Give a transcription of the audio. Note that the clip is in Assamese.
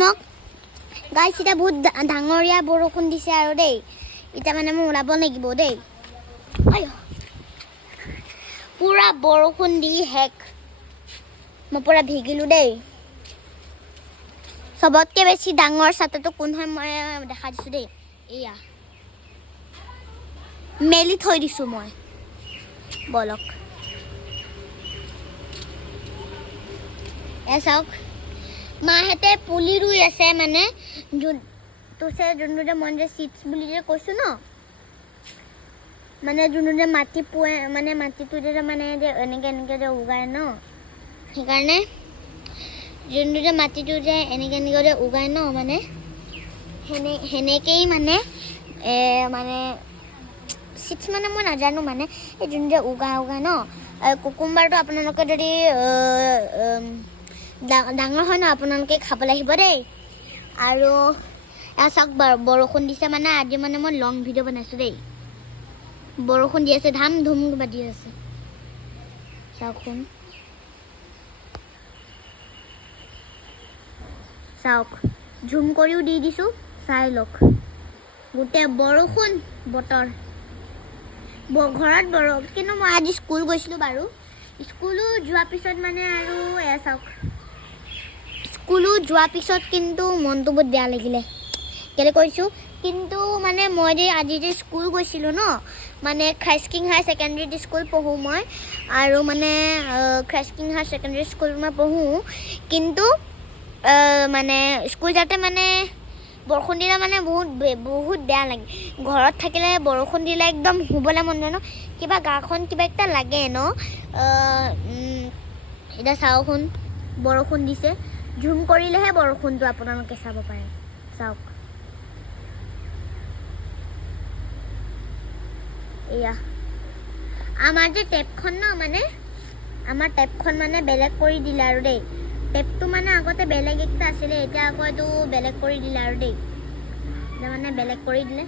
শুনক গাইছ এটা বহুত ডাঙৰীয়া বৰষুণ দিছে আৰু দেই এটা মানে মই ওলাব লাগিব দেই পুৰা বৰষুণ দি হেক মই পুৰা ভিগিলো দেই সবতকে বেছি ডাঙৰ ছাতাটো কোন হয় মই দেখা দিছো দেই এয়া মেলি থৈ দিছো মই বলক চাওক মাহেঁতে পুলি ৰুই আছে মানে তোছে যোনটো মন যে চিপছ বুলি যে কৈছো ন মানে যোনটো মাটি পোৱে মানে মাটিটো যে মানে যে এনেকে যে উগায় ন সেইকাৰণে যোনটো যে মাটিটো যে এনেকে যে উগায় ন মানে সেনেকেই মানে মানে চিপছ মানে মই নাজানো মানে এই যোন যে উগায় ন কুকুম্বাৰটো আপোনালোকে যদি ডাঙৰ হয় ন আপোনালোকে খাবলৈ আহিব দেই আৰু চাওক বৰষুণ দিছে মানে আজি মানে মই লং ভিডিঅ' বনাইছোঁ দেই বৰষুণ দি আছে ধাম ধুম বাজি আছে চাওকচোন চাওক ঝুম কৰিও দি দিছোঁ চাই লওক গোটেই বৰষুণ বতৰ ঘৰত বৰফ কিন্তু মই আজি স্কুল গৈছিলোঁ বাৰু স্কুলো যোৱাৰ পিছত মানে আৰু চাওক স্কুলো যোৱাৰ পিছত কিন্তু মনটো বহুত বেয়া লাগিলে কেলে কৈছোঁ কিন্তু মানে মই যে আজি যে স্কুল গৈছিলোঁ ন মানে খাইস্কিং হাই ছেকেণ্ডেৰী স্কুল পঢ়োঁ মই আৰু মানে খাইস্কিং হাই ছেকেণ্ডেৰী স্কুল মই পঢ়োঁ কিন্তু মানে স্কুল যাওঁতে মানে বৰষুণ দিলে মানে বহুত বেয়া লাগে ঘৰত থাকিলে বৰষুণ দিলে একদম শুবলৈ মন যায় ন কিবা গাখন কিবা এটা লাগে ন এতিয়া চাওকচোন বৰষুণ দিছে ঝুম কৰিলেহে বৰষুণটো আপোনালোকে চাব পাৰে চাওক এয়া আমাৰ যে টেপখন ন মানে আমাৰ টেপখন মানে বেলেগ কৰি দিলে আৰু দেই টেপটো মানে আগতে বেলেগ একটা আছিলে এতিয়া আকৌ এইটো বেলেগ কৰি দিলে আৰু দেই মানে বেলেগ কৰি দিলে